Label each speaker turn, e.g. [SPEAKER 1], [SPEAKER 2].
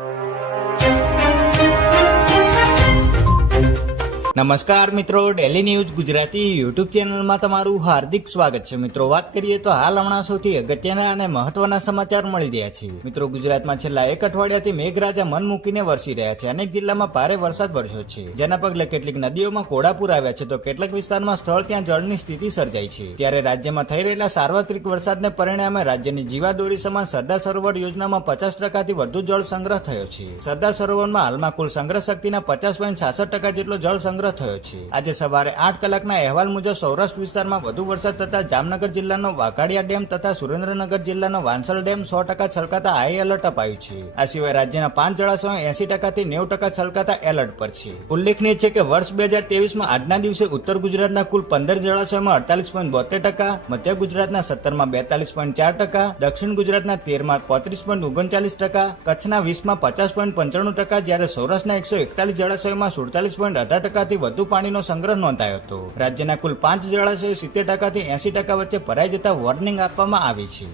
[SPEAKER 1] you. નમસ્કાર મિત્રો daily news Gujarati YouTube ચેનલમાં તમારું હાર્દિક સ્વાગત છે. મિત્રો, વાત કરીએ તો હાલ હમણાં સૌથી અગત્યના અને મહત્વના સમાચાર મળી રહ્યા છે. મિત્રો, ગુજરાતમાં છેલ્લા એક અઠવાડિયાથી મેઘરાજા મન મૂકીને વરસી રહ્યા છે. અનેક જિલ્લામાં ભારે વરસાદ વરસ્યો છે. જેના પગલે કેટલીક નદીઓમાં કોડાપુર આવ્યા છે. તો કેટલાક વિસ્તારમાં સ્થળ ત્યાં જળની સ્થિતિ સર્જાઈ છે. ત્યારે રાજ્યમાં થઈ રહેલા સાર્વત્રિક વરસાદને પરિણામે રાજ્યની જીવાદોરી સમાન સરદાર સરોવર યોજનામાં પચાસ ટકાથી વધુ જળ સંગ્રહ થયો છે. સરદાર સરોવરમાં હાલમાં કુલ સંગ્રહ શક્તિના પચાસ પોઈન્ટ છાસઠ ટકા જેટલો જળ સંગ્રહ થયો છે. આજે સવારે આઠ કલાકના અહેવાલ મુજબ સૌરાષ્ટ્ર વિસ્તારમાં વધુ વરસાદ થતા જામનગર જિલ્લાનો વાઘાડિયા ડેમ તથા સુરેન્દ્રનગર જિલ્લાનો વાંસલ ડેમ સો ટકા છલકાતા હાઈ એલર્ટ અપાયું છે. આ સિવાય રાજ્યના પાંચ જળાશયો એસી ટકાથી નેવું ટકા છલકાતા એલર્ટ પર છે. ઉલ્લેખનીય છે કે વર્ષ બે હજાર તેવીસમાં આજના દિવસે ઉત્તર ગુજરાતના કુલ પંદર જળાશયોમાં અડતાલીસ પોઈન્ટ બોતેર ટકા, મધ્ય ગુજરાતના સત્તરમાં બેતાલીસ પોઈન્ટ ચાર ટકા, દક્ષિણ ગુજરાતના તેરમાં પોત્રીસ પોઈન્ટ ઓગણચાલીસ ટકા, કચ્છના વીસમાં પચાસ પોઈન્ટ પંચાણું ટકા, જ્યારે સૌરાષ્ટ્રના એકસો એકતાલીસ જળાશયોમાં સુડતાલીસ પોઈન્ટ અઢાર ટકાથી વધુ પાણીનો સંગ્રહ નોંધાયો હતો. રાજ્યના કુલ પાંચ જળાશયો સિત્તેર ટકાથી એસી ટકા વચ્ચે ભરાઈ જતા વોર્નિંગ આપવામાં આવી છે.